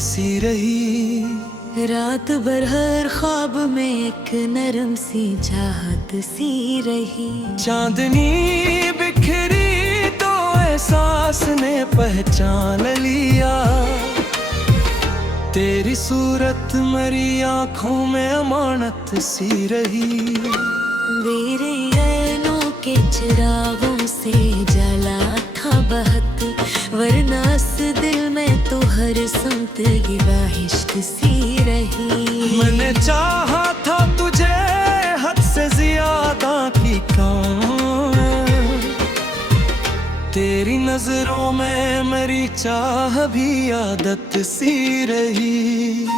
सी रही। रात भर हर ख्वाब में एक नरम सी चाहत सी रही। चांदनी बिखरी तो एहसास ने पहचान लिया। तेरी सूरत मेरी आंखों में अमानत सी रही। मेरे नैनों के चिरागों से जला था बहत, वरना इस दिल में तो हर सुनत ये बाहिश्त सी रही। मैंने चाहा था तुझे हद से ज्यादा की काम, तेरी नजरों में मेरी चाह भी आदत सी रही।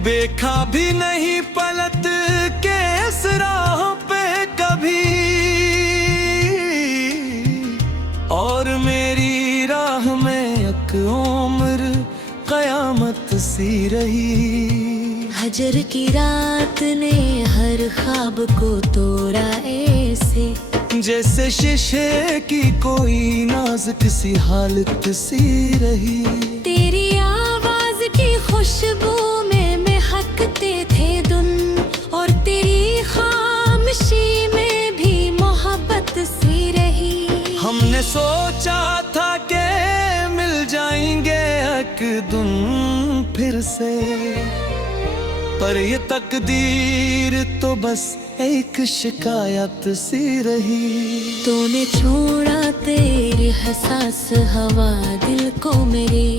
देखा भी नहीं पलट के इस राह पे कभी, और मेरी राह में एक उम्र कयामत सी रही। हजर की रात ने हर ख्वाब को तोड़ा ऐसे, जैसे शीशे की कोई नाजुक सी हालत सी रही। तेरी आवाज की खुशबू महकते थे दुन, और तेरी खामोशी में भी मोहब्बत सी रही। हमने सोचा था कि मिल जाएंगे एक दिन फिर से, पर ये तकदीर तो बस एक शिकायत सी रही। तूने छोड़ा तेरी हसास हवा दिल को मेरे,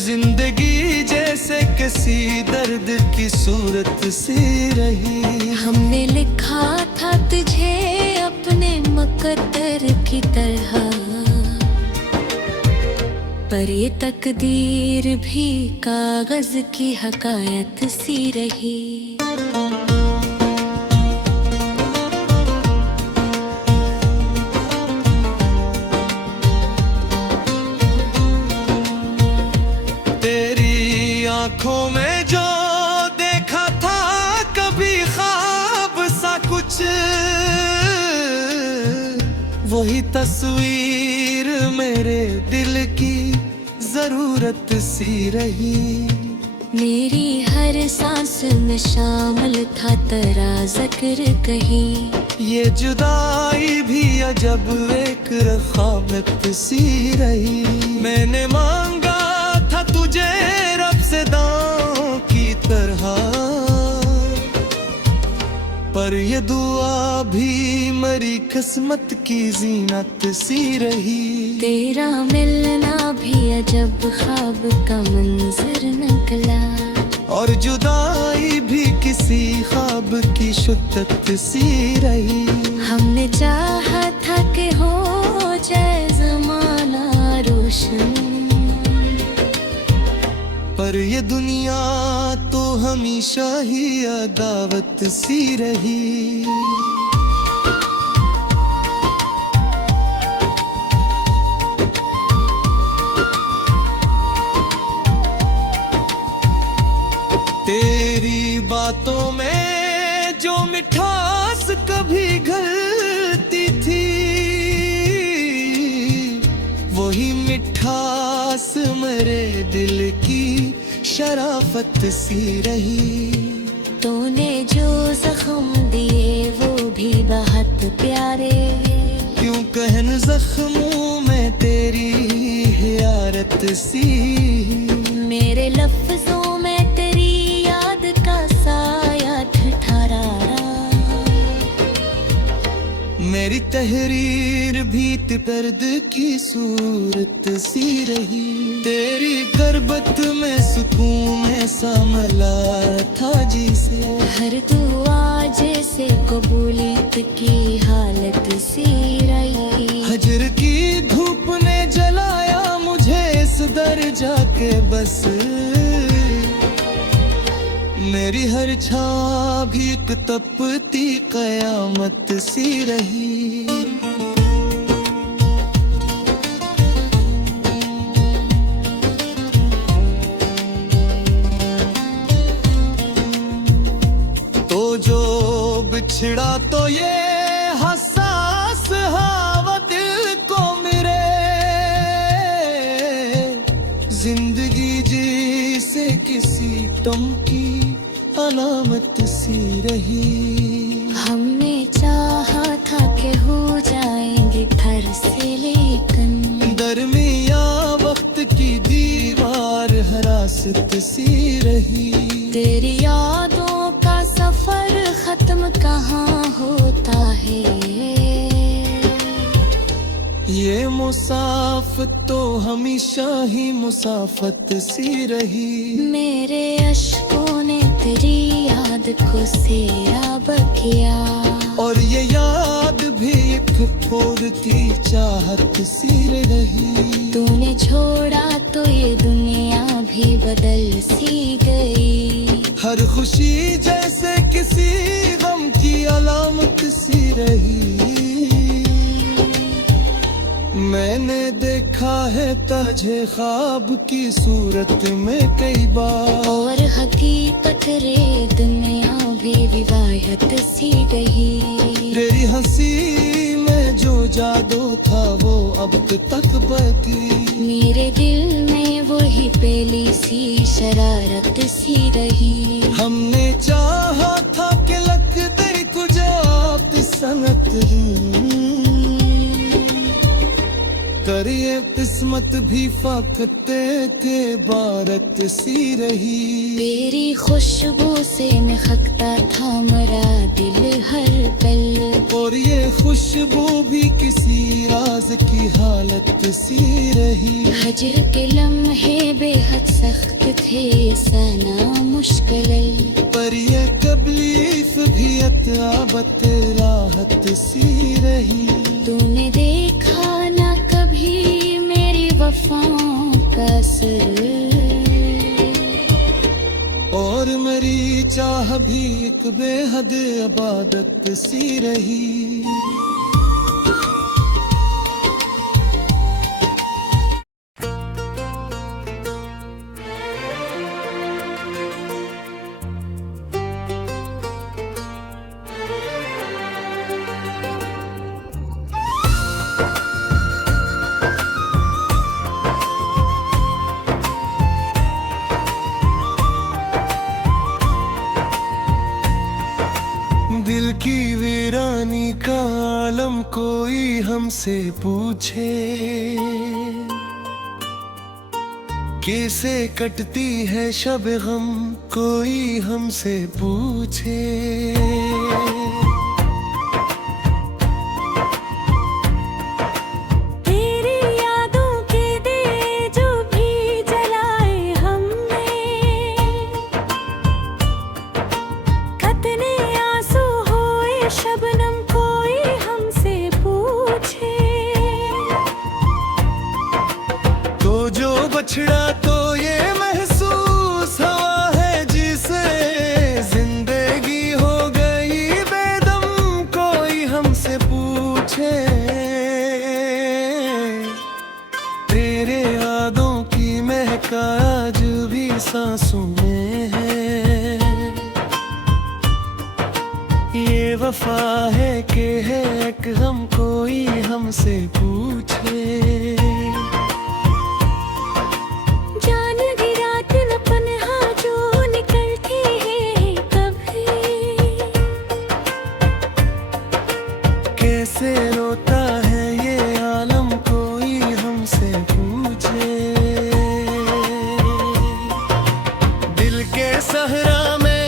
जिंदगी जैसे किसी दर्द की सूरत सी रही। हमने लिखा था तुझे अपने मुकद्दर की तरह, पर ये तकदीर भी कागज की हकायत सी रही। आँखों में जो देखा था कभी ख्वाब सा कुछ, वही तस्वीर मेरे दिल की जरूरत सी रही। मेरी हर सांस में शामिल था तेरा जिक्र कहीं, ये जुदाई भी अजब एक रखावत सी रही। मैंने मांगा था तुझे रब से दांव की तरह, पर ये दुआ भी मेरी किस्मत की जीनत सी रही। तेरा मिलना भी अजब ख्वाब का मंजर निकला, और जुदाई भी किसी ख्वाब की शुद्दत सी रही। हमने चाहा था कि हो जाए ज़माना रोशन, पर ये दुनिया तो हमेशा ही अदावत सी रही। तेरी बातों में जो मिठास कभी घलती थी, वही मिठास मेरे दिल की शराफत सी रही। तूने जो जख्म दिए वो भी बहुत प्यारे, क्यों कहन जख्मों में तेरी हियारत सी। मेरे लफ्जों में तेरी याद का साया ठहरा, मेरी तहरीर भी पर्द की सूरत सी रही। तेरी करबत में सुकून ऐसा मला था जिसे, हर दुआ जैसे कबूलियत की हालत सी रही। हजर की धूप ने जलाया मुझे इस दर्जा के बस, मेरी हर छां भी एक तपती कयामत सी रही। तो सितम की अलामत सी रही। हमने चाहा था कि हो जाएंगे घर से, लेकिन दरमिया वक्त की दीवार हरासत सी रही। तेरी यादों का सफर खत्म कहाँ होता है। ये मुसाफत तो हमेशा ही मुसाफत सी रही। मेरे अश्कों ने तेरी याद को सैराब किया, और ये याद भी एक फोड़ती चाहत सी रही। तूने छोड़ा तो ये दुनिया भी बदल सी गई। हर खुशी जैसे किसी गम की अलामत सी रही। मैंने देखा है तुझे ख्वाब की सूरत में कई बार, और हकीकत रे दुनिया भी रिवायत सी रही। तेरी हंसी में जो जादू था वो अब तक बदली। मेरे दिल में वही पहली सी शरारत सी रही। हमने चाहा था कि लगते कुछ आप सनत करिए किस्मत भी फाकते के बारत सी रही। तेरी खुशबू से महकता था मेरा दिल हर पल, और ये खुशबू भी किसी राज की हालत सी रही। हजर के लम्हे बेहद सख्त थे सना मुश्किल, पर ये तकलीफ भी अताबत राहत सी रही। तूने देखा ना कभी मेरी वफाओं का असर, और मेरी चाह भी एक बेहद इबादत सी रही। दिल की वीरानी का आलम कोई हमसे पूछे, कैसे कटती है शब गम कोई हमसे पूछे। शबनम कोई हमसे पूछे, तो जो बछड़ा तो ये महसूस हुआ है जिसे जिंदगी हो गई बेदम कोई हमसे पूछे। तेरे यादों की महक आज भी सांसों में है। ये वफा है कि है एक गम कोई हमसे पूछे। जान गिरा दिल पन्हा जो निकलती है कभी, कैसे रोता है ये आलम कोई हमसे पूछे। दिल के सहरा में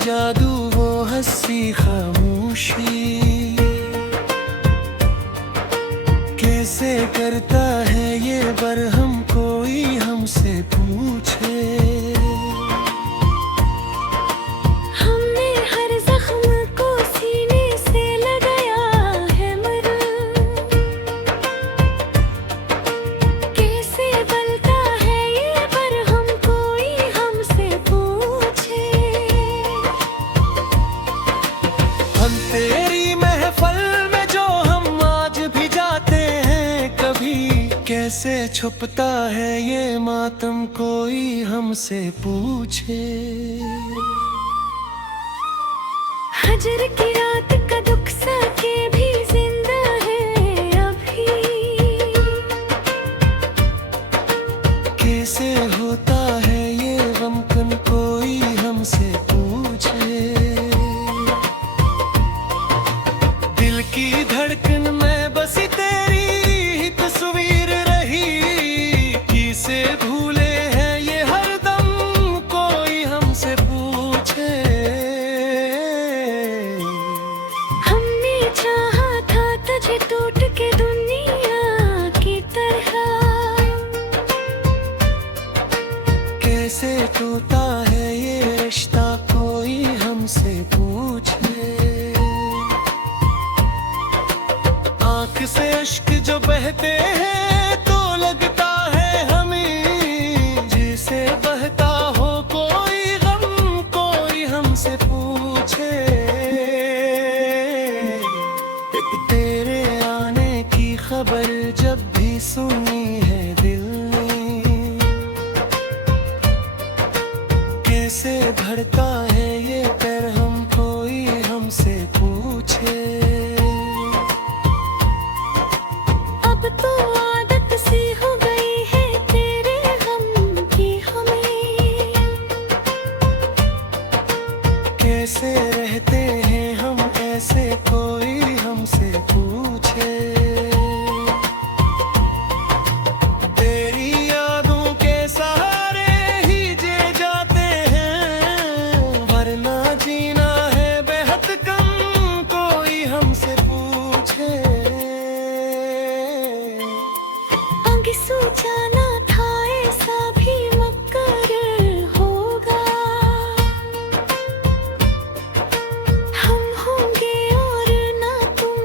जादू वो हंसी खामोशी कैसे करता है ये बरहम कोई हमसे पूछे। हमने हर जख्म को सीने से लगाया है मरहम, कैसे बनता है ये बरहम कोई हमसे पूछे। हम तेरी महफल में जो हम आज भी जाते हैं कभी कैसे छुपता है ये मातम, कोई हमसे पूछे। हजर की रात का दुख सके भी जिंदा है अभी। कैसे होता है ये गमकन, कोई हमसे पूछे। दिल की धड़कन में बसी तेरी ही तस्वीर रही, किसे भूले हैं ये हरदम, कोई हमसे पूछे। हमने चाहा था तुझे टूट के दुनिया की तरह। कैसे टूटा है ये रिश्ता, कोई हमसे पूछे। आँख से अश्क जो बहते हैं तो लगता है हमें, जिसे बहता हो कोई गम, कोई हमसे पूछे। तेरे आने की खबर जब भी सुनी है दिल ने, कैसे भरता है ये पैरहम, कोई हमसे पूछे। अब तो आदत सी हो गई है तेरे गम की हमें। कैसे रहते हैं हम ऐसे, कोई हमसे पूछे। तेरी यादों के सहारे ही जे जाते हैं, वरना जीना है बेहद कम, कोई हमसे पूछे। आंसू जाना था ऐसा भी मकर होगा। हम होंगे और ना तुम,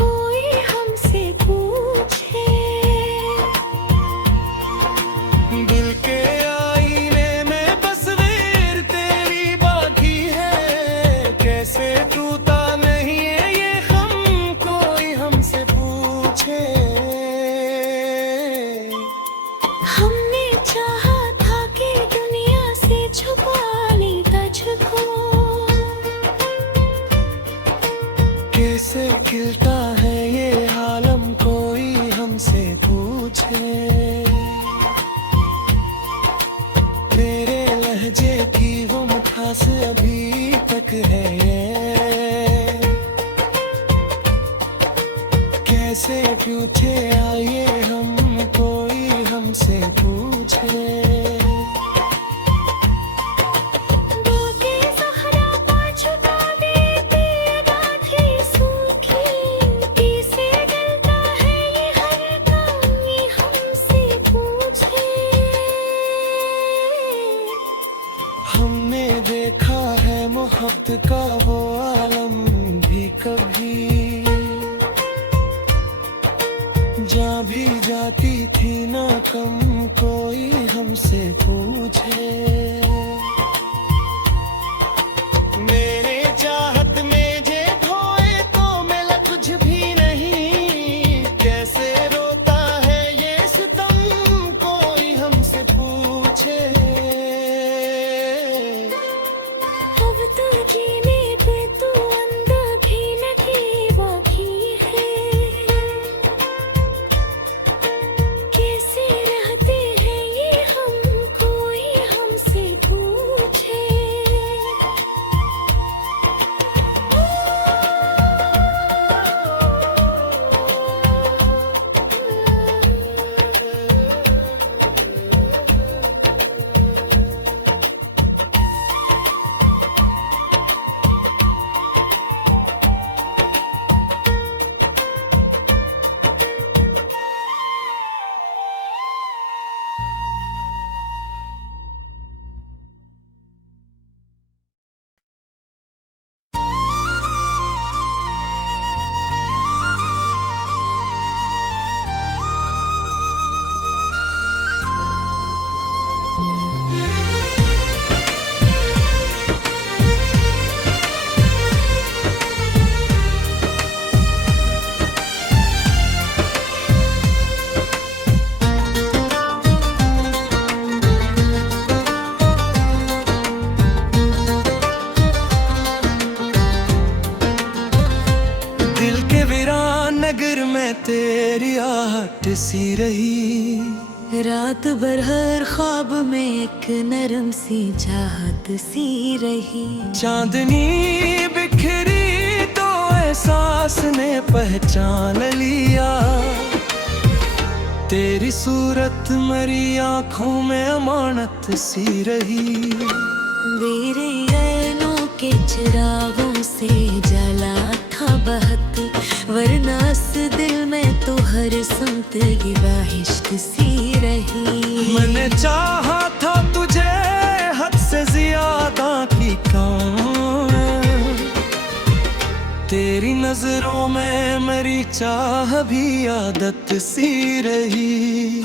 कोई हमसे पूछे। दिल के आईने में तस्वीर तेरी बाकी है, कैसे टूटा नहीं है ये गम, कोई हमसे पूछे। हमने चाहा था कि दुनिया से छुपा ले तुझको। कैसे खिलता है ये आलम, कोई हमसे पूछे। तेरे लहजे की वो मिठास अभी तक है ये, कैसे पूछे आइए हम, कोई हमसे पूछे। बाकी ज़हरा पा छुपा देती गाठी सूखी, किसे डरता है ये हर काम, ये हमसे पूछे। हमने देखा है मोहब्बत का वो आलम भी कभी, जहाँ भी जाती थी ना कम, कोई हमसे पूछे। मेरे चाहत में जे खोए तो मिला कुछ भी नहीं, कैसे रोता है ये सितम, कोई हमसे पूछे। अब तो जीने पे तू अंधा भी नहीं बाकी है। कैसे रहते खबर हर ख्वाब में एक नरम सी चाहत सी रही। चांदनी बिखरी तो एहसास ने पहचान लिया, तेरी सूरत मेरी आंखों में अमानत सी रही। मेरे नैनों के चिरागों से जला था बहत, वरना इस दिल में तो हर सुनत की बाहिश्त सी रही। मैंने चाहा था तुझे हद से ज्यादा की कौन, तेरी नजरों में मेरी चाह भी आदत सी रही।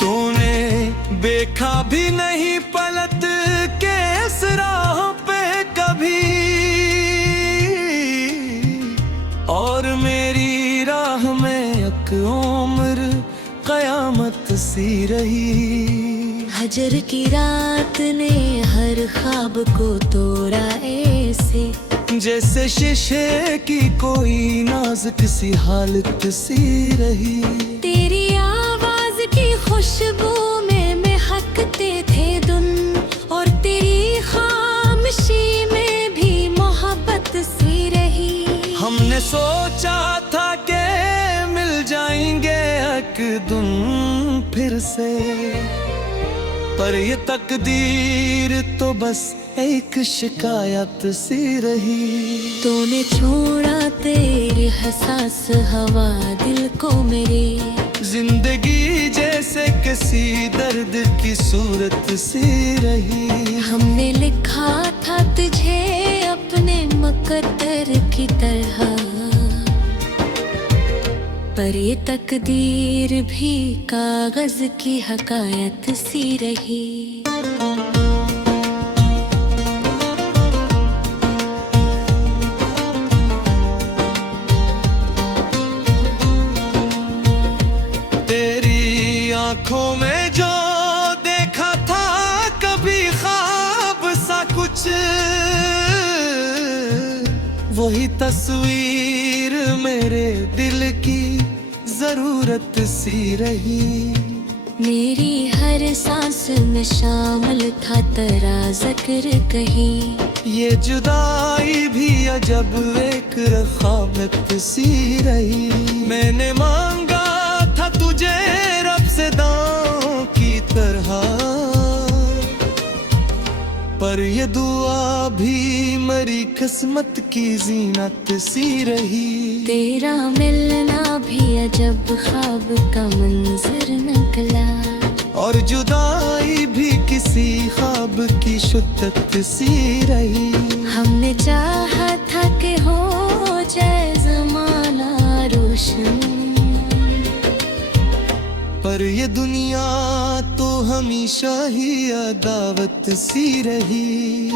तूने देखा भी नहीं पलट के इस राह पे कभी, और मेरी राह में एक उम्र कयामत सी रही। हजर की रात ने हर ख्वाब को तोड़ा ऐसे, जैसे शीशे की कोई नाजुक सी हालत सी रही। तेरी आवाज की खुशबू में महकते थे धुन, और तेरी खामोशी में भी मोहब्बत सी रही। हमने सोचा था कि मिल जाएंगे एक दिन फिर से, पर ये तकदीर तो बस एक शिकायत सी रही। तूने छोड़ा तेरी हसास हवा दिल को मेरे, जिंदगी जैसे किसी दर्द की सूरत सी रही। हमने लिखा था तुझे अपने मुकद्दर की तरह, पर ये तकदीर भी कागज की हकायत सी रही। तेरी आंखों में जो देखा था कभी ख्वाब सा कुछ, वही तस्वीर मेरे दिल की जरूरत सी रही। मेरी हर सांस में शामिल था तेरा जिक्र कहीं, ये जुदाई भी अजब एक रखामत सी रही। मैंने मांगा था तुझे रब से दांव की तरह, पर ये दुआ भी मेरी किस्मत की जीनत सी रही। तेरा मिलना भी अजब ख्वाब का मंजर निकला, और जुदाई भी किसी ख्वाब की शुद्दत सी रही। हमने चाहा था कि हो जाए ज़माना रोशन, पर ये दुनिया तो हमेशा ही अदावत सी रही।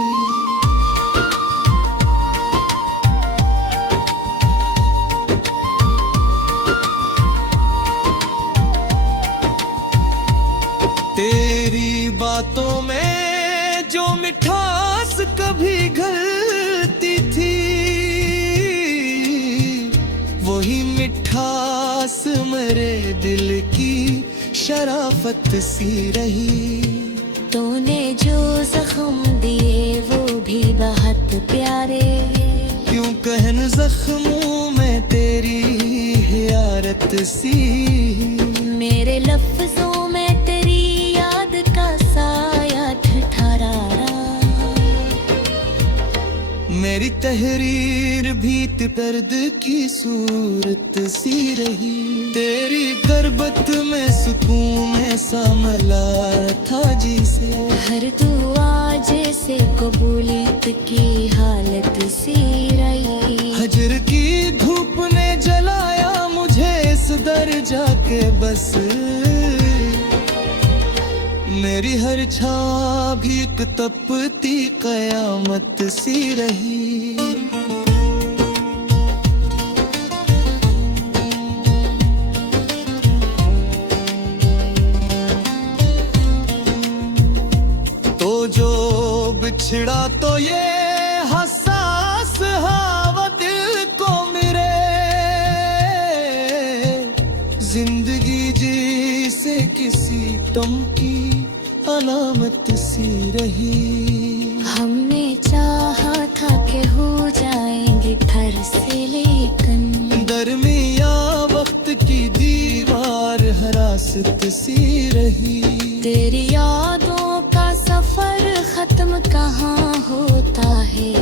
तेरी बातों में जो मिठास कभी घलती थी, वही मिठास मेरे दिल की शराफत सी रही। तूने जो जख्म दिए वो भी बहुत प्यारे, क्यों कहन जख्मों में तेरी हियारत सी। मेरे लफ्जों में तेरी याद का साया ठठारा, मेरी तहरीर भी दर्द की सूरत सी रही। तेरी गुर्बत में सुकून ऐसा मिला था जिसे, हर दुआ जैसे कबूलियत की हालत सी रही। हजर की धूप ने जलाया मुझे इस दर्जा के बस, मेरी हर छां भी एक तपती कयामत सी रही। तो जो बिछड़ा तो ये हसास हवा दिल को मेरे, जिंदगी जैसे किसी गम की अलामत सी रही। हमने चाहा था कि हो जाएंगे घर से, लेकिन दरमिया वक्त की दीवार हरासत सी रही। तेरी यादों का सफर खत्म कहाँ होता है।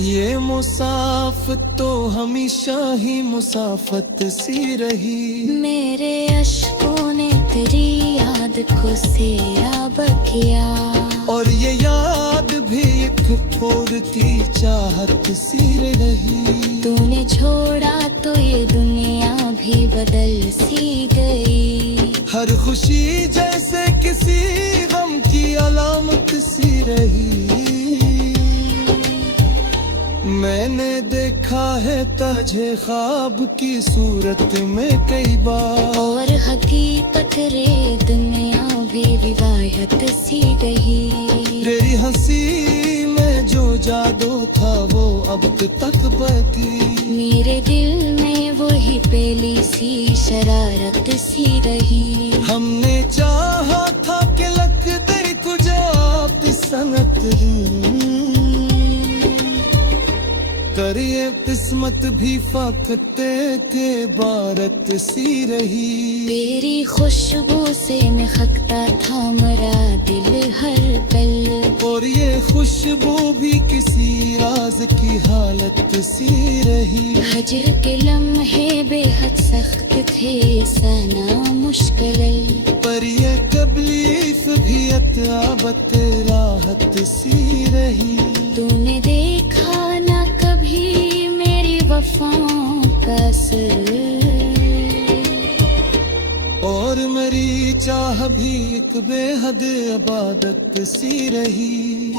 ये मुसाफत तो हमेशा ही मुसाफत सी रही। मेरे अश्कों ने तेरी याद को सैराब किया, और ये याद भी एक फोर की चाहत सी रही। तूने छोड़ा तो ये दुनिया भी बदल सी गई। हर खुशी जैसे किसी गम की अलामत सी रही। मैंने देखा है तुझे ख्वाब की सूरत में कई बार, और हकीकत रे दुनिया भी रिवायत सी गई। तेरी हंसी में जो जादू था वो अब तक बदी। मेरे दिल में वही पहली सी शरारत सी रही। हमने चाहा था कि लग दे तुझे आप सनत करिए किस्मत भी फाकते के बारत सी रही। तेरी खुशबू से महकता था मेरा दिल हर पल, और ये खुशबू भी किसी राज की हालत सी रही। हजर के लम्हे बेहद सख्त थे सना मुश्किल, पर ये तकलीफ भी अताबत राहत सी रही। तूने देखा ना कभी मेरी वफाओं का असर, और मेरी चाह भी एक बेहद इबादत सी रही।